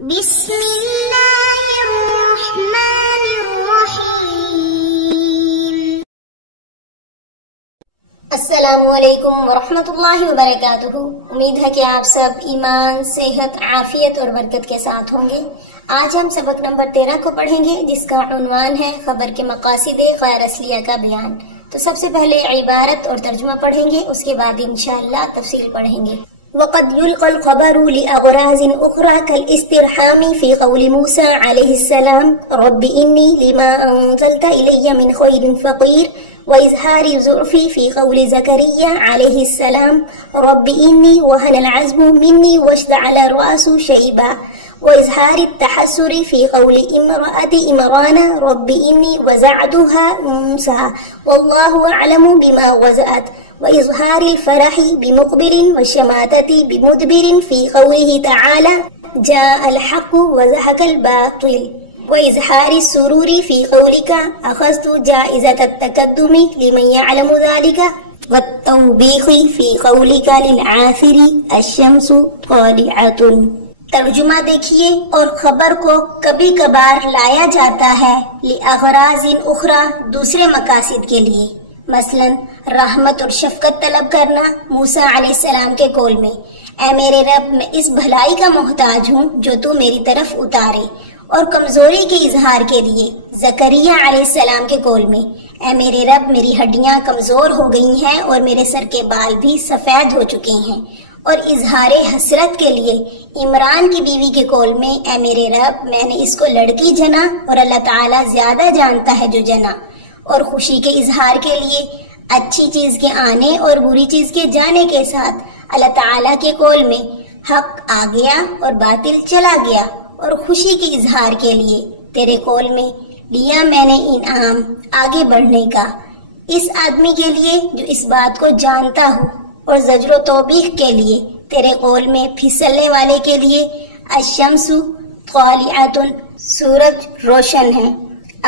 بسم اللہ الرحمن الرحیم۔ السلام علیکم ورحمۃ اللہ وبرکاتہ۔ امید ہے کہ آپ سب ایمان، صحت، عافیت اور برکت کے ساتھ ہوں گے۔ آج ہم سبق نمبر 13 کو پڑھیں گے، جس کا عنوان ہے خبر کے مقاصد غیر اصلیہ کا بیان۔ تو سب سے پہلے عبارت اور ترجمہ پڑھیں گے، اس کے بعد انشاءاللہ تفصیل پڑھیں گے۔ وقد يلقى الخبر لأغراض أخرى كالاسترحام في قول موسى عليه السلام رب إني لما أنزلت إلي من خير فقير، وإظهار الضعف في قول زكريا عليه السلام رب إني وهن العظم مني واشتعل الرأس شيبا، وإظهار التحسر في قول امرأة عمران رب إني وزعتها أنثى والله أعلم بما وزعت، وإظهار الفرح بمقبل والشماتة بمدبر في قوله تعالى جاء الحق وزهق الباطل، وإظهار السرور في قولك أخذت جائزة التقدم لمن يعلم ذلك، والتوبيخ في قولك للعاثر الشمس طالعة۔ ترجمہ دیکھیے، اور خبر کو کبھی کبھار لایا جاتا ہے لأغراض اخرى، دوسرے مقاصد کے لیے، مثلا رحمت اور شفقت طلب کرنا موسیٰ علیہ السلام کے قول میں اے میرے رب میں اس بھلائی کا محتاج ہوں جو تو میری طرف اتارے، اور کمزوری کے اظہار کے لیے زکریا علیہ السلام کے قول میں اے میرے رب میری ہڈیاں کمزور ہو گئی ہیں اور میرے سر کے بال بھی سفید ہو چکے ہیں، اور اظہار حسرت کے لیے عمران کی بیوی کے قول میں اے میرے رب میں نے اس کو لڑکی جنا اور اللہ تعالیٰ زیادہ جانتا ہے جو جنا، اور خوشی کے اظہار کے لیے اچھی چیز کے آنے اور بری چیز کے جانے کے ساتھ اللہ تعالیٰ کے قول میں حق آ گیا اور باطل چلا گیا، اور خوشی کے اظہار کے لیے تیرے قول میں لیا میں نے انعام آگے بڑھنے کا اس آدمی کے لیے جو اس بات کو جانتا ہو، اور زجر و توبیخ کے لیے تیرے قول میں پھسلنے والے کے لیے الشمس طالعۃ، سورج روشن ہے۔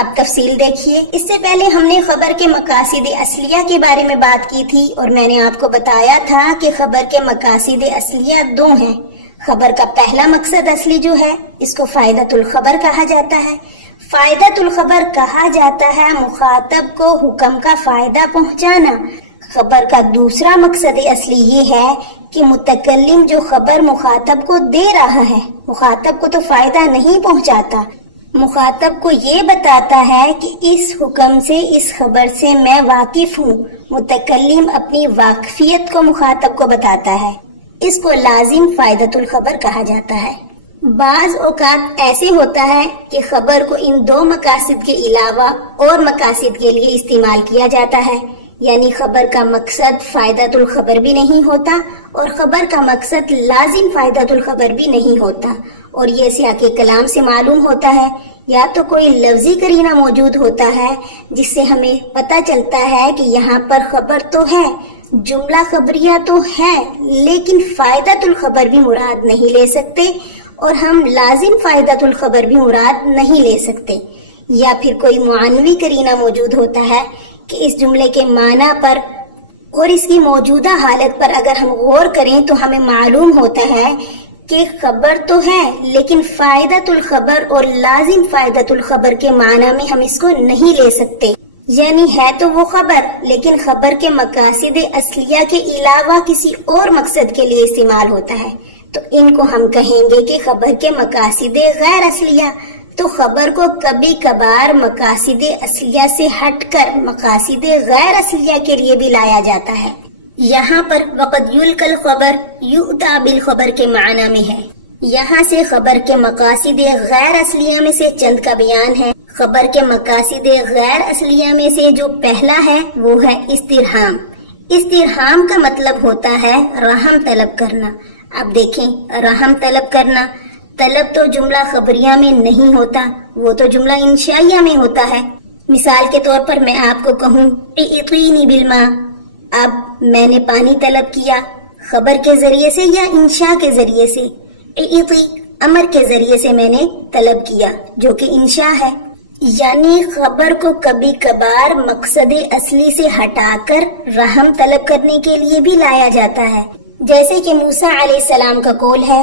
اب تفصیل دیکھیے۔ اس سے پہلے ہم نے خبر کے مقاصد اصلیہ کے بارے میں بات کی تھی، اور میں نے آپ کو بتایا تھا کہ خبر کے مقاصد اصلیہ دو ہیں۔ خبر کا پہلا مقصد اصلی جو ہے اس کو فائدۃ الخبر کہا جاتا ہے۔ فائدۃ الخبر کہا جاتا ہے مخاطب کو حکم کا فائدہ پہنچانا۔ خبر کا دوسرا مقصد اصلی یہ ہے کہ متکلم جو خبر مخاطب کو دے رہا ہے، مخاطب کو تو فائدہ نہیں پہنچاتا، مخاطب کو یہ بتاتا ہے کہ اس حکم سے، اس خبر سے میں واقف ہوں۔ متکلم اپنی واقفیت کو مخاطب کو بتاتا ہے، اس کو لازم فائدۃ الخبر کہا جاتا ہے۔ بعض اوقات ایسے ہوتا ہے کہ خبر کو ان دو مقاصد کے علاوہ اور مقاصد کے لیے استعمال کیا جاتا ہے، یعنی خبر کا مقصد فائدۃ الخبر بھی نہیں ہوتا اور خبر کا مقصد لازم فائدۃ الخبر بھی نہیں ہوتا، اور یہ سیاق کلام سے معلوم ہوتا ہے، یا تو کوئی لفظی قرینہ موجود ہوتا ہے جس سے ہمیں پتہ چلتا ہے کہ یہاں پر خبر تو ہے، جملہ خبریہ تو ہے، لیکن فائدۃ الخبر بھی مراد نہیں لے سکتے، اور ہم لازم فائدۃ الخبر بھی مراد نہیں لے سکتے، یا پھر کوئی معنوی قرینہ موجود ہوتا ہے کہ اس جملے کے معنی پر اور اس کی موجودہ حالت پر اگر ہم غور کریں تو ہمیں معلوم ہوتا ہے کہ خبر تو ہے، لیکن فائدۃ الخبر اور لازم فائدۃ الخبر کے معنی میں ہم اس کو نہیں لے سکتے، یعنی ہے تو وہ خبر لیکن خبر کے مقاصد اصلیہ کے علاوہ کسی اور مقصد کے لیے استعمال ہوتا ہے، تو ان کو ہم کہیں گے کہ خبر کے مقاصد غیر اصلیہ۔ تو خبر کو کبھی کبھار مقاصد اصلیہ سے ہٹ کر مقاصد غیر اصلیہ کے لیے بھی لایا جاتا ہے۔ یہاں پر وقد یلقى الخبر یؤتی بالخبر کے معنی میں ہے، یہاں سے خبر کے مقاصد غیر اصلیہ میں سے چند کا بیان ہے۔ خبر کے مقاصد غیر اصلیہ میں سے جو پہلا ہے وہ ہے استرحام۔ استرحام کا مطلب ہوتا ہے رحم طلب کرنا۔ اب دیکھیں، رحم طلب کرنا، طلب تو جملہ خبریہ میں نہیں ہوتا، وہ تو جملہ انشائیہ میں ہوتا ہے۔ مثال کے طور پر میں آپ کو کہوں اعطینی بالماء، اب میں نے پانی طلب کیا، خبر کے ذریعے سے یا انشاء کے ذریعے سے؟ اعطی امر کے ذریعے سے میں نے طلب کیا جو کہ انشاء ہے، یعنی خبر کو کبھی کبھار مقصد اصلی سے ہٹا کر رحم طلب کرنے کے لیے بھی لایا جاتا ہے، جیسے کہ موسیٰ علیہ السلام کا قول ہے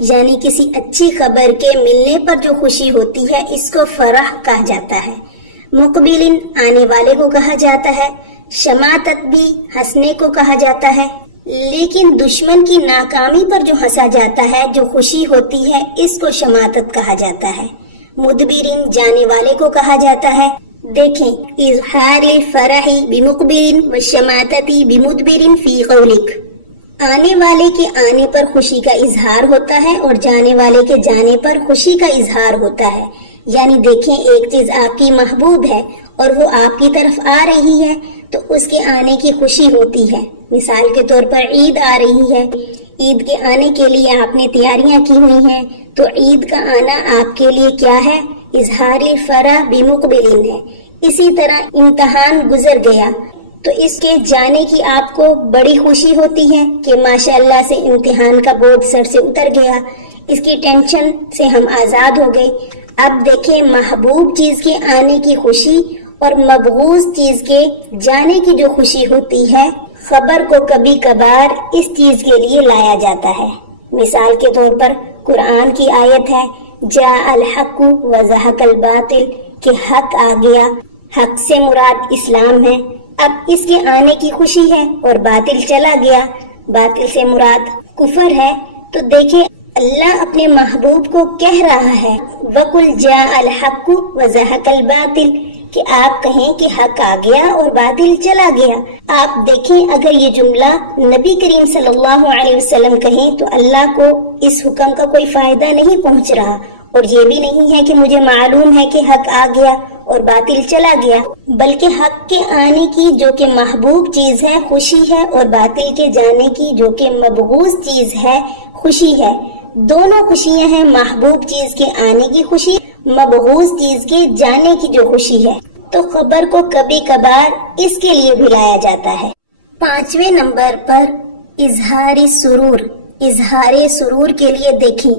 یعنی کسی اچھی خبر کے ملنے پر جو خوشی ہوتی ہے اس کو فرح کہا جاتا ہے۔ مقبلن آنے والے کو کہا جاتا ہے۔ شماتت بھی ہنسنے کو کہا جاتا ہے، لیکن دشمن کی ناکامی پر جو ہنسا جاتا ہے، جو خوشی ہوتی ہے، اس کو شماتت کہا جاتا ہے۔ مدبرین جانے والے کو کہا جاتا ہے۔ دیکھیں، اظہار الفرح بمقبل والشماتت بمدبر فی قولک، آنے والے کے آنے پر خوشی کا اظہار ہوتا ہے اور جانے والے کے جانے پر خوشی کا اظہار ہوتا ہے۔ یعنی دیکھیں، ایک چیز آپ کی محبوب ہے اور وہ آپ کی طرف آ رہی ہے تو اس کے آنے کی خوشی ہوتی ہے۔ مثال کے طور پر عید آ رہی ہے، عید کے آنے کے لیے آپ نے تیاریاں کی ہوئی ہیں، تو عید کا آنا آپ کے لیے کیا ہے؟ اظہار الفرح بمقبلین ہے۔ اسی طرح امتحان گزر گیا تو اس کے جانے کی آپ کو بڑی خوشی ہوتی ہے کہ ماشاءاللہ سے امتحان کا بورڈ سر سے اتر گیا، اس کی ٹینشن سے ہم آزاد ہو گئے۔ اب دیکھیں، محبوب چیز کے آنے کی خوشی اور مبغوض چیز کے جانے کی جو خوشی ہوتی ہے، خبر کو کبھی کبھار اس چیز کے لیے لایا جاتا ہے۔ مثال کے طور پر قرآن کی آیت ہے جاء الحق وزہق الباطل، کہ حق آ گیا، حق سے مراد اسلام ہے۔ اب اس کے آنے کی خوشی ہے اور باطل چلا گیا، باطل سے مراد کفر ہے۔ تو دیکھیں، اللہ اپنے محبوب کو کہہ رہا ہے وَقُلْ جَاءَ الْحَقُّ وَزَهَقَ الْبَاطِلُ، کہ آپ کہیں کہ حق آ گیا اور باطل چلا گیا۔ آپ دیکھیں، اگر یہ جملہ نبی کریم صلی اللہ علیہ وسلم کہیں تو اللہ کو اس حکم کا کوئی فائدہ نہیں پہنچ رہا، اور یہ بھی نہیں ہے کہ مجھے معلوم ہے کہ حق آ گیا اور باطل چلا گیا، بلکہ حق کے آنے کی جو کہ محبوب چیز ہے خوشی ہے، اور باطل کے جانے کی جو کہ مبغوض چیز ہے خوشی ہے۔ دونوں خوشیاں ہیں، محبوب چیز کے آنے کی خوشی، مبغوض چیز کے جانے کی جو خوشی ہے۔ تو خبر کو کبھی کبھار اس کے لیے بھی لایا جاتا ہے۔ 5ویں نمبر پر اظہار سرور، اظہار سرور کے لیے دیکھیں،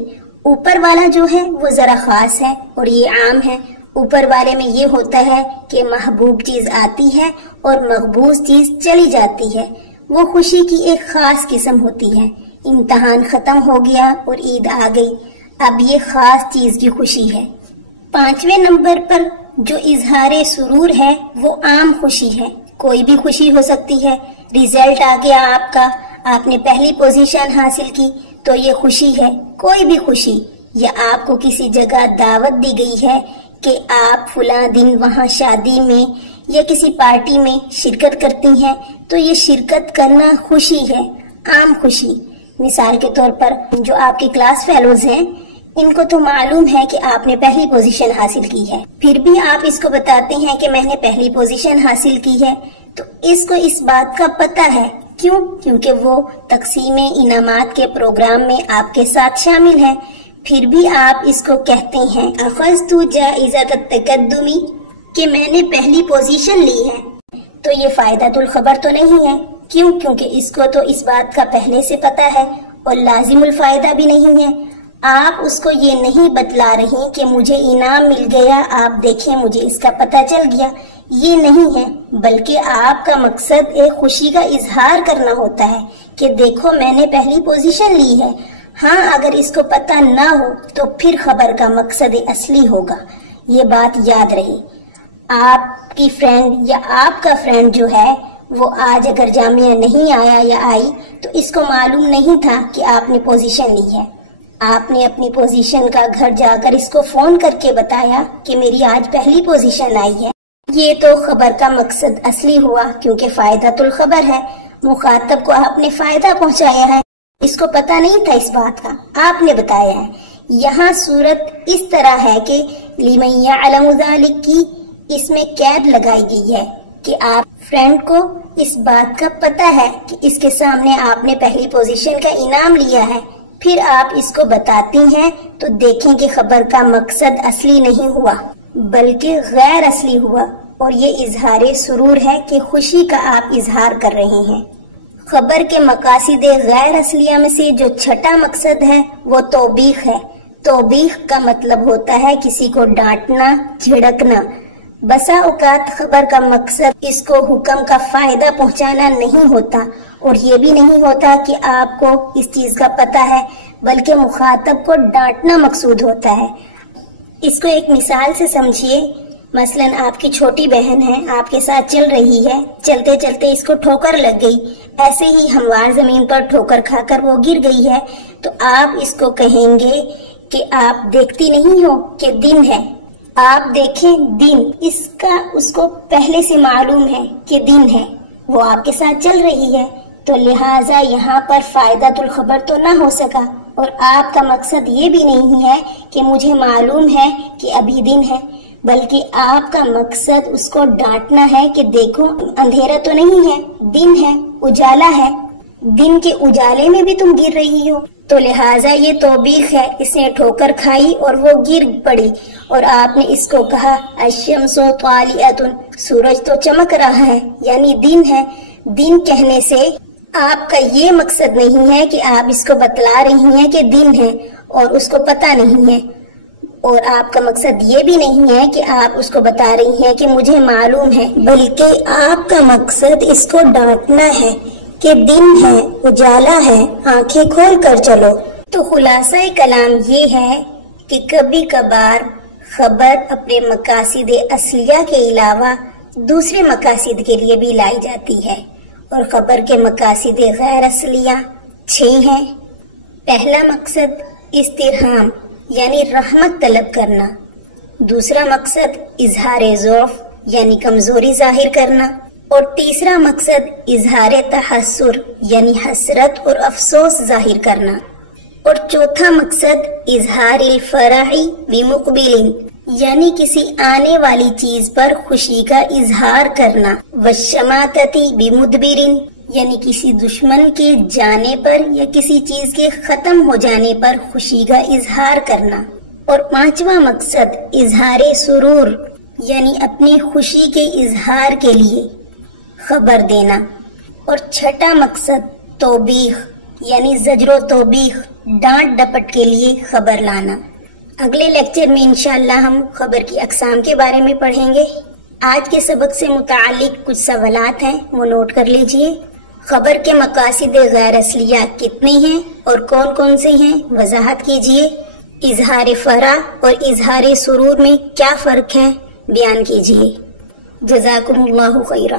اوپر والا جو ہے وہ ذرا خاص ہے اور یہ عام ہے۔ اوپر والے میں یہ ہوتا ہے کہ محبوب چیز آتی ہے اور مقبوض چیز چلی جاتی ہے، وہ خوشی کی ایک خاص قسم ہوتی ہے۔ امتحان ختم ہو گیا اور عید آ گئی، اب یہ خاص چیز کی خوشی ہے۔ 5ویں نمبر پر جو اظہار سرور ہے وہ عام خوشی ہے، کوئی بھی خوشی ہو سکتی ہے۔ ریزلٹ آ گیا آپ کا، آپ نے پہلی پوزیشن حاصل کی تو یہ خوشی ہے، کوئی بھی خوشی، یا آپ کو کسی جگہ دعوت دی گئی ہے کہ آپ فلاں دن وہاں شادی میں یا کسی پارٹی میں شرکت کرتی ہیں تو یہ شرکت کرنا خوشی ہے، عام خوشی۔ مثال کے طور پر جو آپ کی کلاس فیلوز ہیں، ان کو تو معلوم ہے کہ آپ نے پہلی پوزیشن حاصل کی ہے، پھر بھی آپ اس کو بتاتے ہیں کہ میں نے پہلی پوزیشن حاصل کی ہے، تو اس کو اس بات کا پتہ ہے۔ کیوں؟ کیونکہ وہ تقسیم انعامات کے پروگرام میں آپ کے ساتھ شامل ہے، پھر بھی آپ اس کو کہتے ہیں اخذت جائزۃ التقدم، کہ میں نے پہلی پوزیشن لی ہے۔ تو یہ فائدۃ الخبر تو نہیں ہے، کیوں؟ کیونکہ اس کو تو اس بات کا پہلے سے پتہ ہے، اور لازم الفائدہ بھی نہیں ہے۔ آپ اس کو یہ نہیں بتلا رہی کہ مجھے انعام مل گیا، آپ دیکھیں مجھے اس کا پتہ چل گیا، یہ نہیں ہے، بلکہ آپ کا مقصد ایک خوشی کا اظہار کرنا ہوتا ہے کہ دیکھو میں نے پہلی پوزیشن لی ہے۔ ہاں، اگر اس کو پتہ نہ ہو تو پھر خبر کا مقصد اصلی ہوگا، یہ بات یاد رہی۔ آپ کی فرینڈ یا آپ کا فرینڈ جو ہے وہ آج اگر جامعہ نہیں آیا یا آئی تو اس کو معلوم نہیں تھا کہ آپ نے پوزیشن لی ہے، آپ نے اپنی پوزیشن کا گھر جا کر اس کو فون کر کے بتایا کہ میری آج پہلی پوزیشن آئی ہے۔ یہ تو خبر کا مقصد اصلی ہوا، کیونکہ فائدۃ الخبر ہے، مخاطب کو آپ نے فائدہ پہنچایا ہے، اس کو پتہ نہیں تھا اس بات کا، آپ نے بتایا ہے۔ یہاں صورت اس طرح ہے کہ لمن یعلم ذلک کی اس میں قید لگائی گئی ہے کہ آپ فرینڈ کو اس بات کا پتہ ہے کہ اس کے سامنے آپ نے پہلی پوزیشن کا انعام لیا ہے، پھر آپ اس کو بتاتی ہیں تو دیکھیں کہ خبر کا مقصد اصلی نہیں ہوا بلکہ غیر اصلی ہوا، اور یہ اظہار سرور ہے کہ خوشی کا آپ اظہار کر رہے ہیں۔ خبر کے مقاصد غیر اصلیہ میں سے جو چھٹا مقصد ہے وہ توبیخ ہے۔ توبیخ کا مطلب ہوتا ہے کسی کو ڈانٹنا، جھڑکنا۔ بسا اوقات خبر کا مقصد اس کو حکم کا فائدہ پہنچانا نہیں ہوتا، اور یہ بھی نہیں ہوتا کہ آپ کو اس چیز کا پتہ ہے، بلکہ مخاطب کو ڈانٹنا مقصود ہوتا ہے۔ اس کو ایک مثال سے سمجھیے۔ مثلاً آپ کی چھوٹی بہن ہے، آپ کے ساتھ چل رہی ہے، چلتے چلتے اس کو ٹھوکر لگ گئی، ایسے ہی ہموار زمین پر ٹھوکر کھا کر وہ گر گئی ہے، تو آپ اس کو کہیں گے کہ آپ دیکھتی نہیں ہو کہ دن ہے، آپ دیکھیں دن۔ اس کو پہلے سے معلوم ہے کہ دن ہے، وہ آپ کے ساتھ چل رہی ہے، تو لہٰذا یہاں پر فائدۃ الخبر تو نہ ہو سکا، اور آپ کا مقصد یہ بھی نہیں ہے کہ مجھے معلوم ہے کہ ابھی دن ہے، بلکہ آپ کا مقصد اس کو ڈانٹنا ہے کہ دیکھو اندھیرا تو نہیں ہے، دن ہے، اجالا ہے، دن کے اجالے میں بھی تم گر رہی ہو، تو لہٰذا یہ توبیخ ہے۔ اس نے ٹھوکر کھائی اور وہ گر پڑی، اور آپ نے اس کو کہا الشمس طالعۃ، سورج تو چمک رہا ہے، یعنی دن ہے۔ دن کہنے سے آپ کا یہ مقصد نہیں ہے کہ آپ اس کو بتلا رہی ہیں کہ دن ہے اور اس کو پتہ نہیں ہے، اور آپ کا مقصد یہ بھی نہیں ہے کہ آپ اس کو بتا رہی ہیں کہ مجھے معلوم ہے، بلکہ آپ کا مقصد اس کو ڈانٹنا ہے کہ دن ہے، اجالا ہے، آنکھیں کھول کر چلو۔ تو خلاصہ کلام یہ ہے کہ کبھی کبھار خبر اپنے مقاصد اصلیہ کے علاوہ دوسرے مقاصد کے لیے بھی لائی جاتی ہے، اور خبر کے مقاصد غیر اصلیہ 6 ہیں۔ پہلا مقصد استرہام یعنی رحمت طلب کرنا، دوسرا مقصد اظہار ضعف یعنی کمزوری ظاہر کرنا، اور تیسرا مقصد اظہار تحسر یعنی حسرت اور افسوس ظاہر کرنا، اور چوتھا مقصد اظہار الفرح بمقبل یعنی کسی آنے والی چیز پر خوشی کا اظہار کرنا، والشماتۃ بمدبر یعنی کسی دشمن کے جانے پر یا کسی چیز کے ختم ہو جانے پر خوشی کا اظہار کرنا، اور پانچواں مقصد اظہار سرور یعنی اپنی خوشی کے اظہار کے لیے خبر دینا، اور چھٹا مقصد توبیخ یعنی زجر و توبیخ ڈانٹ ڈپٹ کے لیے خبر لانا۔ اگلے لیکچر میں انشاءاللہ ہم خبر کی اقسام کے بارے میں پڑھیں گے۔ آج کے سبق سے متعلق کچھ سوالات ہیں، وہ نوٹ کر لیجئے۔ خبر کے مقاصد غیر اصلیہ کتنے ہیں اور کون کون سے ہیں، وضاحت کیجئے۔ اظہار فرح اور اظہار سرور میں کیا فرق ہے، بیان کیجئے۔ جزاکم اللہ خیرہ۔